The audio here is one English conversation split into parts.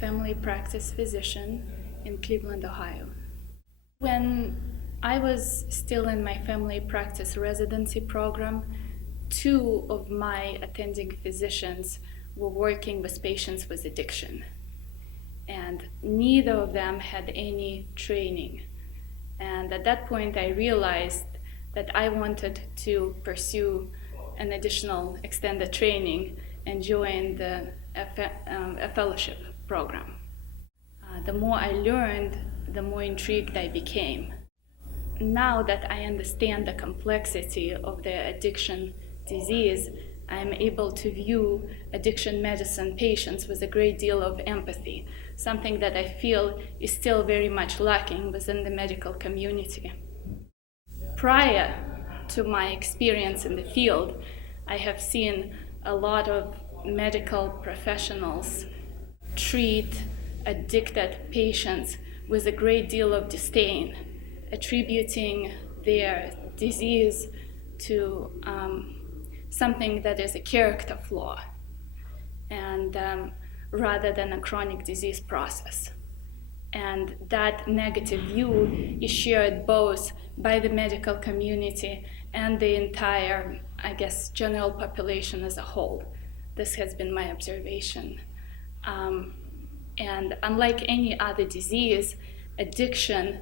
family practice physician in Cleveland, Ohio. When I was still in my family practice residency program, two of my attending physicians were working with patients with addiction, and neither of them had any training. And at that point, I realized that I wanted to pursue an additional extended training and join a fellowship program. The more I learned, the more intrigued I became. Now that I understand the complexity of the addiction disease, I'm able to view addiction medicine patients with a great deal of empathy, something that I feel is still very much lacking within the medical community. Prior to my experience in the field, I have seen a lot of medical professionals treat addicted patients with a great deal of disdain, attributing their disease to something that is a character flaw, and rather than a chronic disease process. And that negative view is shared both by the medical community and the entire, general population as a whole. This has been my observation. And unlike any other disease, addiction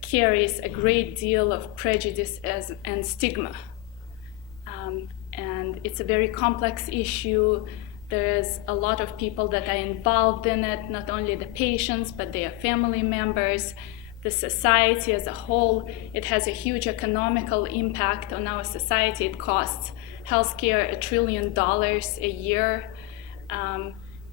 carries a great deal of prejudice and stigma. And it's a very complex issue. There's a lot of people that are involved in it, not only the patients, but their family members, the society as a whole. It has a huge economical impact on our society. It costs healthcare $1 trillion a year,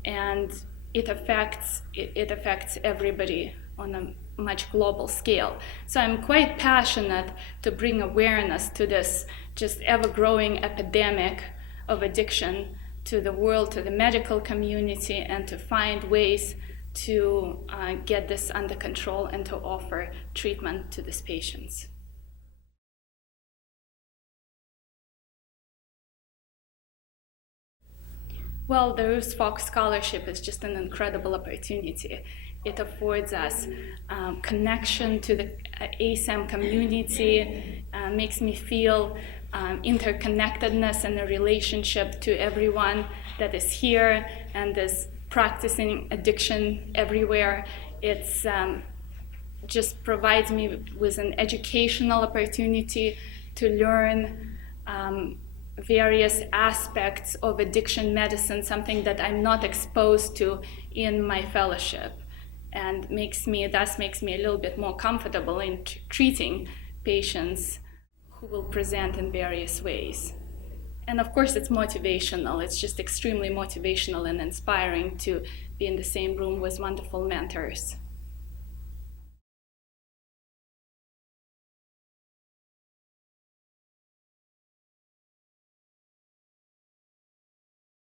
and it affects everybody on a much global scale. So I'm quite passionate to bring awareness to this just ever-growing epidemic of addiction to the world, to the medical community, and to find ways to get this under control and to offer treatment to these patients. Well, the Ruth Fox Scholarship is just an incredible opportunity. It affords us connection to the ASAM community, makes me feel interconnectedness and a relationship to everyone that is here and is practicing addiction everywhere. It's just provides me with an educational opportunity to learn various aspects of addiction medicine, something that I'm not exposed to in my fellowship, and thus makes me a little bit more comfortable in treating patients who will present in various ways. And of course, it's motivational. It's just extremely motivational and inspiring to be in the same room with wonderful mentors.